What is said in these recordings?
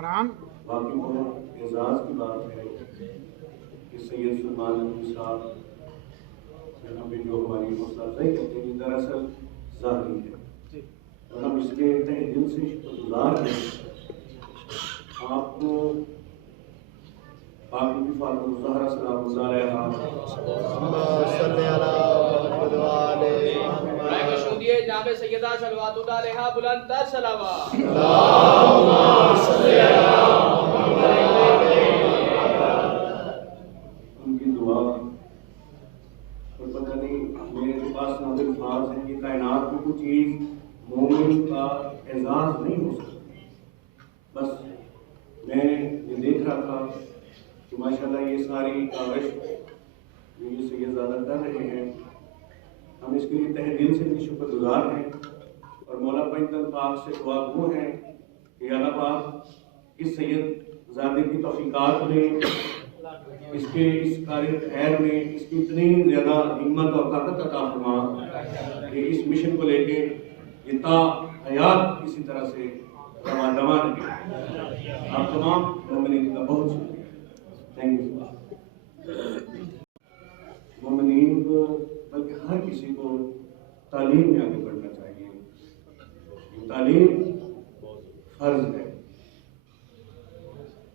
عمران باقی تو اعزاز کی بات ہے کہ سید سلمان علی صاحب یہاں پہ جو ہماری حوصلہ افزائی کرتے ہیں دراصل ظاہری ہے اور ہم اس کے تہ دل سے شکر گزار ہیں. آپ کو باقی بھی فاطمہ الزہرا سلام اللہ علیہا جناب سیدہ صلوات اللہ علیہا بلند تر صلوات. ان کی دعا اور پتہ نہیں میرے پاس نازل الفاظ ہیں کہ کائنات میں کوئی چیز مومن کا اعزاز نہیں ہو سکتی. بس میں یہ دیکھ رہا تھا کہ ماشاءاللہ یہ ساری کاوش جو یہ سیدزادہ کر رہے ہیں ہم اس کے لیے تہ دل سے بھی شکر گزار ہیں اور مولا پنجتن پاک سے دعا گو ہیں کہ اللہ پاک اس سید زادے کی توفیقات میں اس کے اس کارِ خیر میں اس کی اتنی زیادہ ہمت اور طاقت عطا فرما کہ اس مشن کو لے کے یہ تا حیات اسی طرح سے رواں رہے. آپ تمام مومنین کا بہت شکریہ. Thank you. مومنین کو بلکہ ہر کسی کو تعلیم میں آگے بڑھنا چاہیے. تعلیم فرض ہے.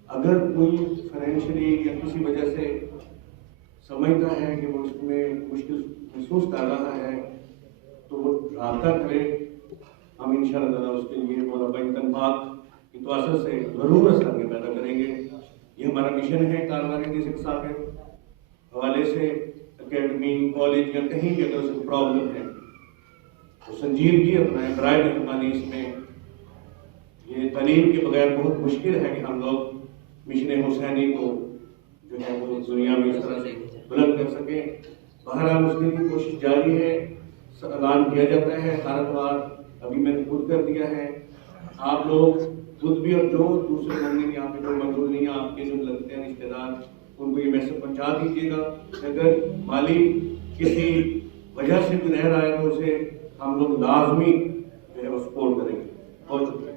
اگر کوئی فائنینشلی یا کسی وجہ سے سمجھتا ہے کہ وہ اس میں مشکل محسوس کر رہا ہے تو وہ رابطہ کرے. ہم انشاءاللہ تعالیٰ اس کے لیے مولا پنجتن پاک کی توسط سے ضرور اسلامی پیدا کریں گے. یہ ہمارا مشن ہے کاروبار رزق صاحب کے حوالے سے. اکیڈمی کالج یا کہیں بھی اگر اس کو پرابلم ہے تو سنجیدگی اپنائیں برائے مہربانی. اس میں یہ تعلیم کے بغیر بہت مشکل ہے کہ ہم لوگ مشن حسینی کو جو ہے وہ دنیا میں اس طرح سے بلند کر سکیں. بہرحال اس کے لیے کوشش جاری ہے. اعلان کیا جاتا ہے خاردوار ابھی میں نے خود کر دیا ہے. آپ لوگ خود بھی اور جو دوسرے مومن یہاں پہ کوئی موجود نہیں آپ کے جو لگتے ہیں رشتے دار ان کو یہ میسج پہنچا دیجیے گا. اگر مالی کسی وجہ سے بھی رہ رہا ہے تو اسے ہم لوگ لازمی جو ہے وہ سپورٹ کریں گے. بہت شکریہ.